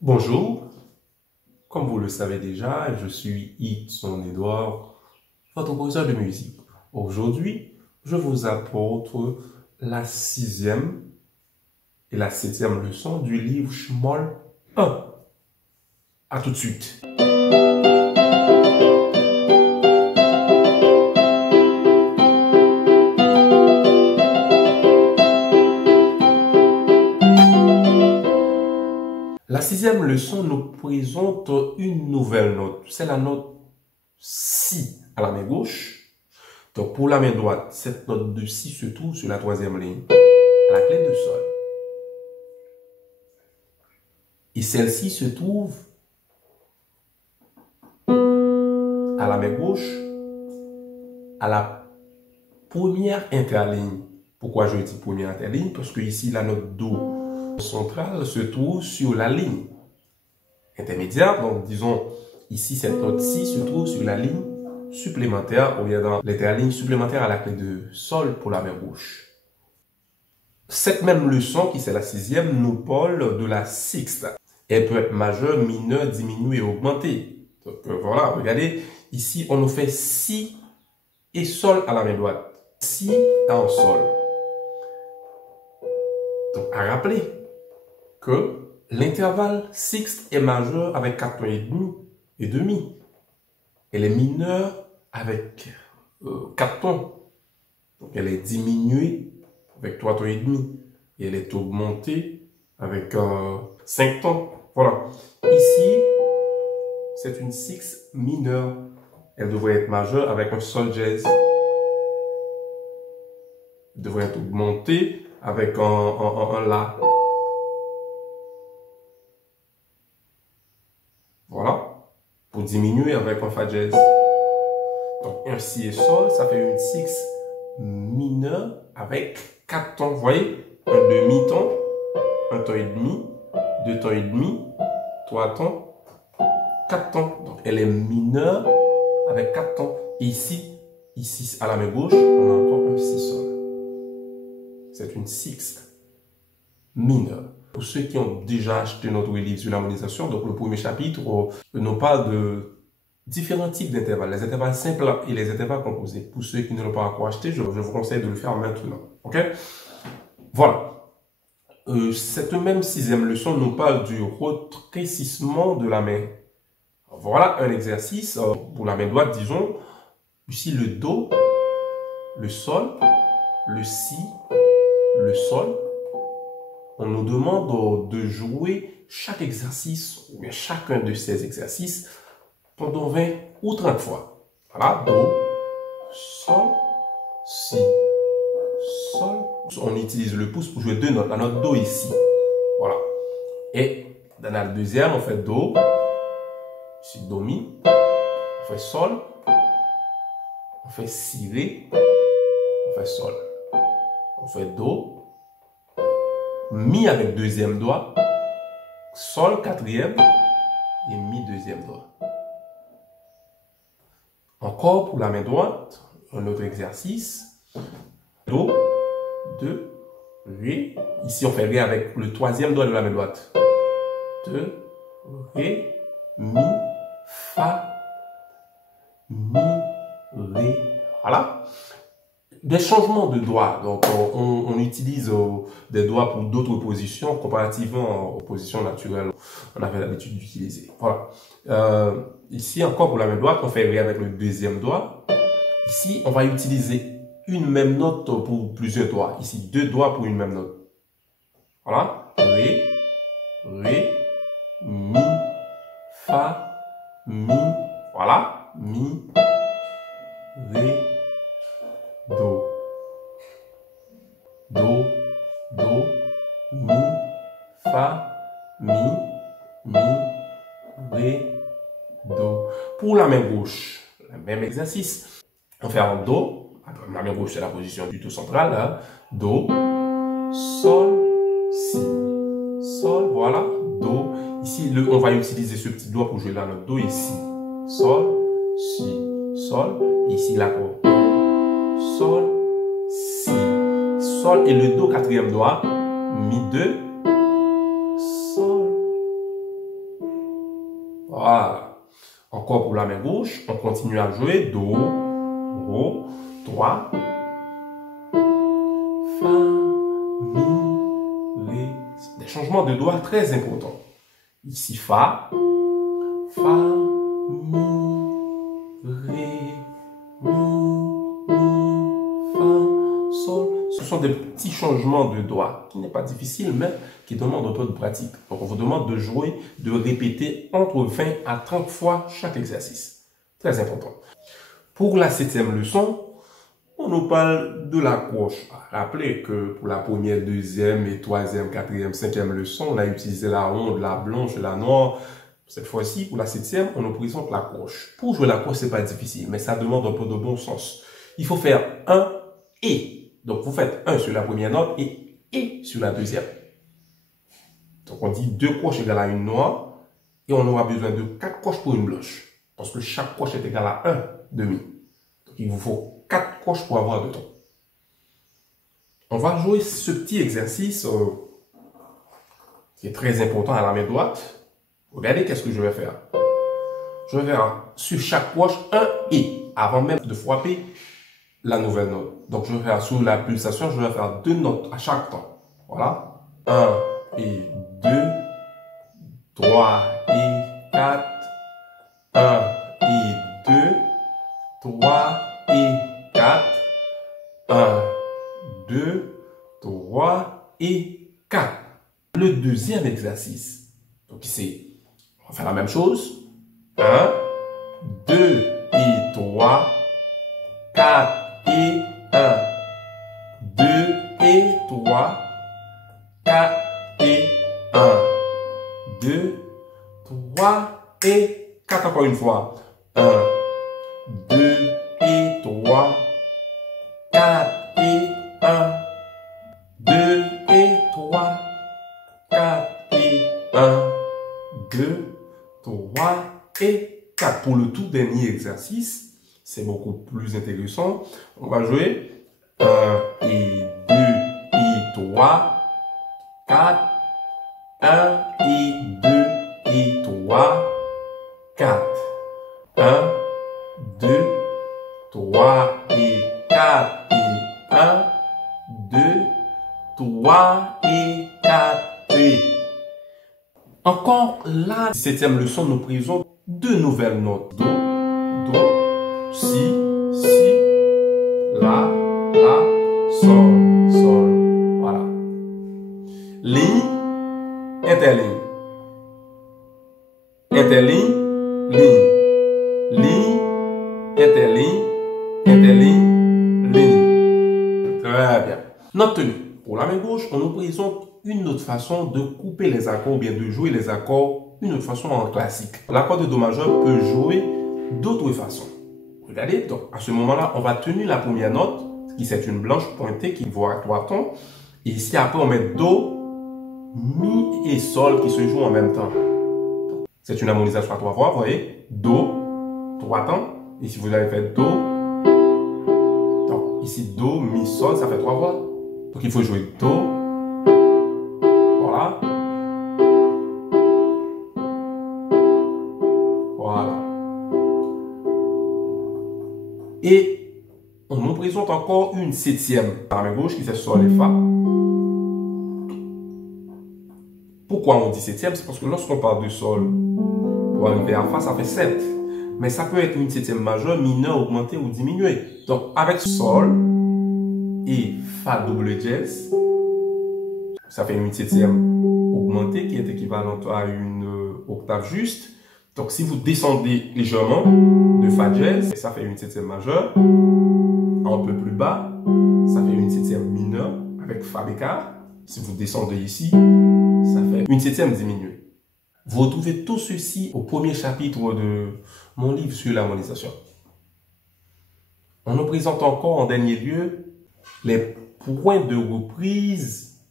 Bonjour, comme vous le savez déjà, je suis Ixon Edouard, votre professeur de musique. Aujourd'hui, je vous apporte la sixième et la septième leçon du livre Schmoll 1. À tout de suite. La sixième leçon nous présente une nouvelle note. C'est la note Si à la main gauche. Donc pour la main droite, cette note de Si se trouve sur la troisième ligne, à la clé de Sol. Et celle-ci se trouve à la main gauche, à la première interligne. Pourquoi je dis première interligne? Parce que ici, la note Do centrale se trouve sur la ligne intermédiaire. Donc, disons, ici, cette note-ci se trouve sur la ligne supplémentaire, ou bien dans l'interligne supplémentaire à la clé de Sol pour la main gauche. Cette même leçon, qui c'est la sixième, nous parle de la sixte. Elle peut être majeure, mineure, diminuée et augmentée. Donc, voilà, regardez, ici, on nous fait Si et Sol à la main droite. Si en Sol. Donc, à rappeler que l'intervalle sixte est majeur avec 4 tons et demi. Elle est mineure avec 4 tons. Donc, elle est diminuée avec 3 tons et demi. Et elle est augmentée avec 5 tons. Voilà. Ici, c'est une sixte mineure. Elle devrait être majeure avec un Sol dièse. Elle devrait être augmentée avec un La. Voilà. Pour diminuer avec un Fa dièse. Donc, un Si et Sol, ça fait une sixte mineure avec 4 tons. Vous voyez? Un demi-ton, un ton et demi, 2 tons et demi, 3 tons, 4 tons. Donc, elle est mineure avec 4 tons. Et ici, à la main gauche, on a encore un Si Sol. C'est une sixte mineure. Pour ceux qui ont déjà acheté notre livre sur l'harmonisation, donc le premier chapitre nous parle de différents types d'intervalles, les intervalles simples et les intervalles composés. Pour ceux qui ne l'ont pas encore acheté, je vous conseille de le faire maintenant. Ok? Voilà. Cette même sixième leçon nous parle du rétrécissement de la main. Voilà un exercice pour la main droite, disons. Ici, le Do, le Sol, le Si, le Sol. On nous demande de jouer chaque exercice, ou bien chacun de ces exercices, pendant 20 ou 30 fois. Voilà, Do, Sol, Si, Sol. On utilise le pouce pour jouer deux notes. La note Do ici. Voilà. Et dans la deuxième, on fait Do. Ici, Do, Mi. On fait Sol. On fait Si, Ré. On fait Sol. On fait Do. Mi avec deuxième doigt. Sol quatrième. Et Mi deuxième doigt. Encore pour la main droite, un autre exercice. Do, 2, Ré. Ici, on fait Ré avec le troisième doigt de la main droite. 2, Ré, Mi, Fa, Mi, Ré. Voilà. Des changements de doigts. Donc, on utilise des doigts pour d'autres positions comparativement aux positions naturelles qu'on avait l'habitude d'utiliser. Voilà. Ici, encore pour la main droite, on fait Ré avec le deuxième doigt. Ici, on va utiliser une même note pour plusieurs doigts. Ici, deux doigts pour une même note. Voilà. Ré, Ré, Mi, Fa, Mi. Voilà. Mi, Ré, Do. Do, Do, Mi, Fa, Mi, Mi, Ré, Do. Pour la main gauche, le même exercice. On fait un Do. La main gauche, c'est la position du Do central. Hein. Do, Sol, Si. Sol, voilà. Do. Ici, on va utiliser ce petit doigt pour jouer la note Do ici. Sol, Si, Sol. Et ici, l'accord. Sol, Si, Sol et le Do quatrième doigt, Mi 2, Sol, Voilà. Encore pour la main gauche, on continue à jouer Do, Ré, Fa, Mi, Ré. Des changements de doigts très importants. Ici Fa, Mi, Ré, Mi, Fa, Sol. Ce sont des petits changements de doigts qui n'est pas difficile, mais qui demandent un peu de pratique. Donc, on vous demande de jouer, de répéter entre 20 à 30 fois chaque exercice. Très important. Pour la 7e leçon, on nous parle de l'accroche. Rappelez que pour la première, 2e et 3e, 4e, 5e leçon, on a utilisé la ronde, la blanche et la noire. Cette fois-ci, pour la 7e, on nous présente l'accroche. Pour jouer l'accroche, c'est pas difficile, mais ça demande un peu de bon sens. Il faut faire un et. Donc, vous faites un sur la première note et sur la deuxième. Donc, on dit 2 croches égale à une noire et on aura besoin de 4 croches pour une blanche. Parce que chaque croche est égale à 1 demi. Donc, il vous faut 4 croches pour avoir 2 tons. On va jouer ce petit exercice qui est très important à la main droite. Regardez qu'est-ce que je vais faire. Je vais faire sur chaque croche un et avant même de frapper la nouvelle note. Donc, je vais faire sous la pulsation, je vais faire 2 notes à chaque temps. Voilà. 1 et 2, 3 et 4, 1 et 2, 3 et 4, 1, 2, 3 et 4. Le deuxième exercice. Donc ici, on va faire la même chose. 1, 2 et 3, 4 et 1, 2 et 3, 4 et 1, 2, 3 et 4 encore une fois. 1, 2 et 3, 4 et 1, 2 et 3, 4 et 1, 2, 3 et 4. Pour le tout dernier exercice, c'est beaucoup plus intéressant. On va jouer 1 et 2 et 3, 4, 1 et 2 et 3, 4, 1, 2, 3 et 4 et 1, 2, 3 et 4 et... Encore la 7e leçon, nous présente 2 nouvelles notes. Do, si, la, sol, sol. Voilà. Ligne, interligne. Interligne, ligne. Ligne, interligne, interligne, ligne. Très bien. Note tenue. Pour la main gauche, on nous présente une autre façon de couper les accords ou bien de jouer les accords, une autre façon en classique. L'accord de Do majeur peut jouer d'autres façons. Regardez, donc à ce moment-là, on va tenir la première note, qui c'est une blanche pointée qui vaut à 3 tons. Et ici, après, on met Do, Mi et Sol qui se jouent en même temps. C'est une harmonisation à 3 voix, vous voyez. Do, 3 temps. Et si vous avez fait Do, donc ici Do, Mi, Sol, ça fait 3 voix. Donc il faut jouer Do. Voilà. Voilà. Et on nous présente encore une 7e par la main gauche qui c'est Sol et Fa. Pourquoi on dit 7e? C'est parce que lorsqu'on parle de Sol, pour arriver à Fa, ça fait 7. Mais ça peut être une 7e majeure, mineure, augmentée ou diminuée. Donc avec Sol et Fa double dièse, ça fait une 7e augmentée qui est équivalente à une octave juste. Donc si vous descendez légèrement de Fa dièse, ça fait une 7e majeure. Un peu plus bas, ça fait une 7e mineure avec Fa bécard. Si vous descendez ici, ça fait une 7e diminuée. Vous retrouvez tout ceci au premier chapitre de mon livre sur l'harmonisation. On nous présente encore en dernier lieu les points de reprise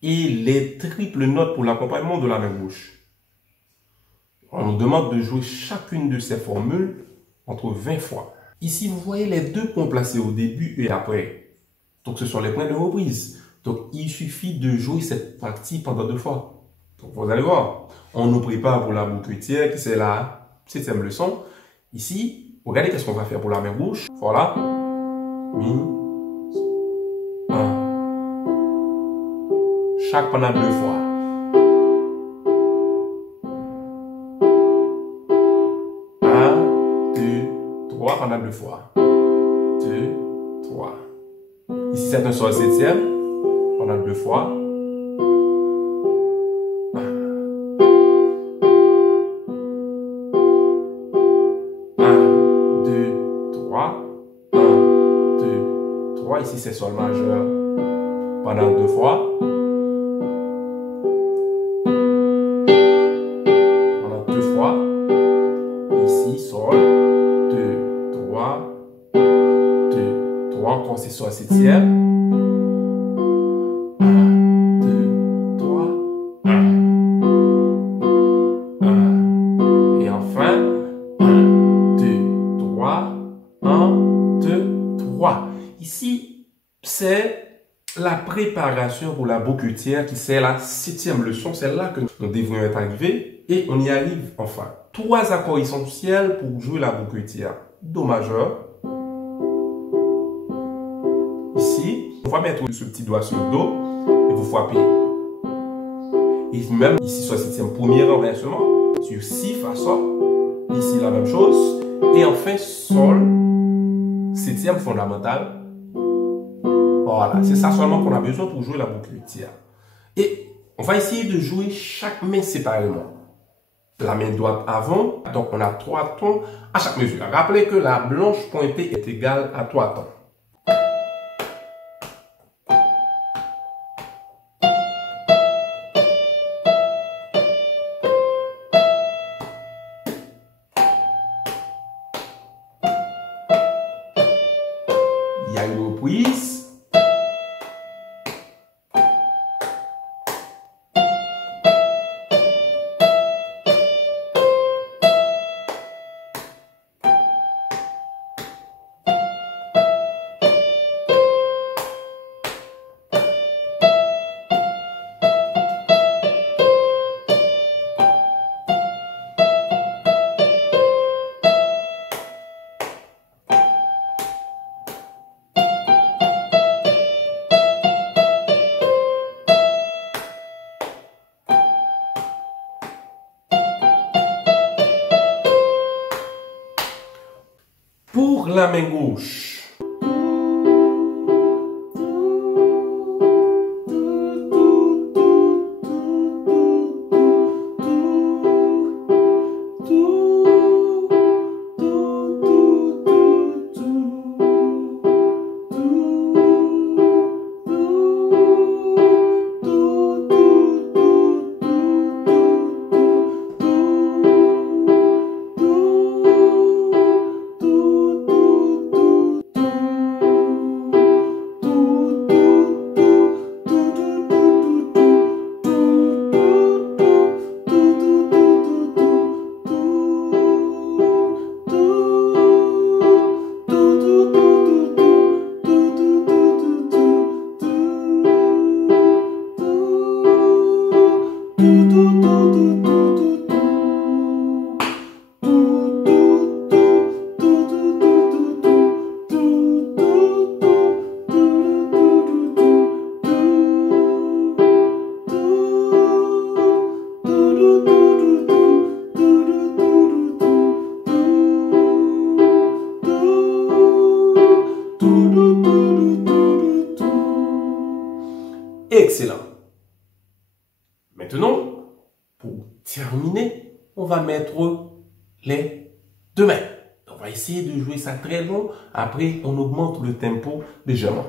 et les triples notes pour l'accompagnement de la main gauche. On nous demande de jouer chacune de ces formules entre 20 fois. Ici, vous voyez les 2 points placés au début et après. Donc, ce sont les points de reprise. Donc, il suffit de jouer cette partie pendant 2 fois. Donc, vous allez voir. on nous prépare pour la bouquetière, qui c'est la 7e leçon. Ici, regardez qu'est-ce qu'on va faire pour la main gauche. Voilà. Mi, 1. Chaque pendant 2 fois. Pendant 2 fois. 2, 3. Ici, c'est un sol 7e. Pendant 2 fois. 1. 1, 2, 3. 1, 2, 3. Ici, c'est sol majeur. Pendant 2 fois. Pendant 2 fois. Ici, sol. 2, 3, encore c'est sol 7e. 1, 2, 3, 1. 1. Et enfin, 1, 2, 3, 1, 2, 3. Ici, c'est la préparation pour la bouquetière qui c'est la 7e leçon. C'est là que nous devrions être arrivés et on y arrive enfin. 3 accords essentiels pour jouer la bouquetière. Do majeur. Ici, on va mettre ce petit doigt sur le Do et vous frappez. Et même ici, sur la 7e, premier renversement, sur Si, Fa, Sol. Ici, la même chose. Et enfin, Sol, 7e fondamental. Voilà, c'est ça seulement qu'on a besoin pour jouer la bouquetière. Et on va essayer de jouer chaque main séparément. La main droite avant, donc on a 3 tons à chaque mesure. Rappelez que la blanche pointée est égale à 3 tons. Il y a une reprise. Pour la main gauche, excellent. Maintenant, pour terminer, on va mettre les 2 mains. On va essayer de jouer ça très long. Après, on augmente le tempo légèrement.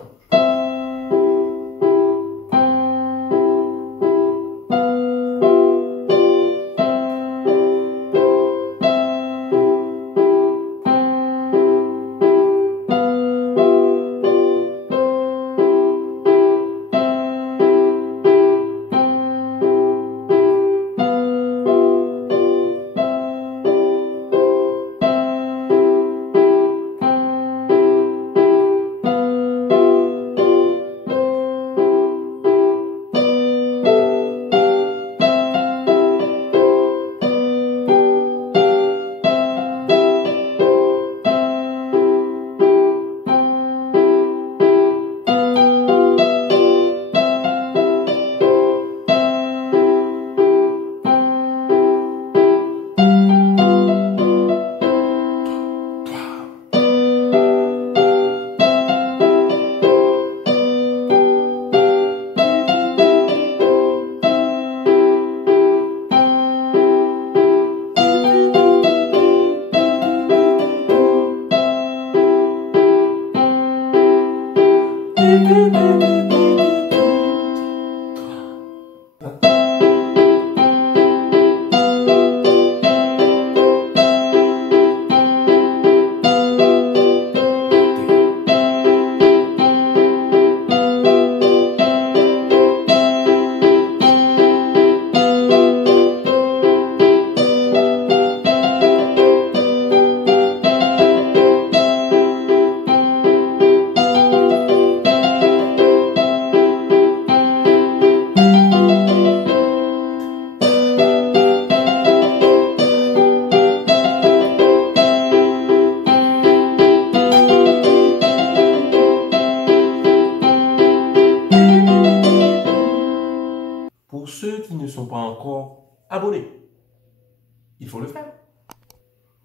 il faut le faire.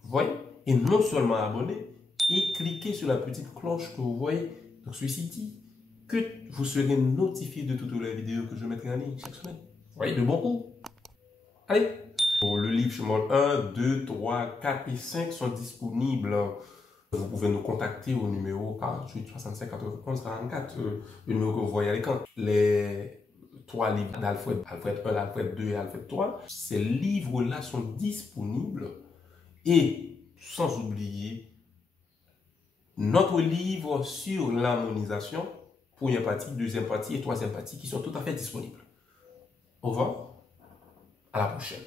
Vous voyez? Et non seulement abonner, et cliquez sur la petite cloche que vous voyez. Donc celui-ci dit que vous serez notifié de toutes les vidéos que je mettrai en ligne chaque semaine. Vous voyez, de bon coup. Allez! Le livre Shemol 1, 2, 3, 4 et 5 sont disponibles. Vous pouvez nous contacter au numéro 48 65 91 44, le numéro que vous voyez à l'écran. Les 3 livres d'Alfred, Alfred 1, Alfred 2 et Alfred 3, ces livres-là sont disponibles. Et sans oublier notre livre sur l'harmonisation, première partie, deuxième partie et troisième partie qui sont tout à fait disponibles. Au revoir, à la prochaine.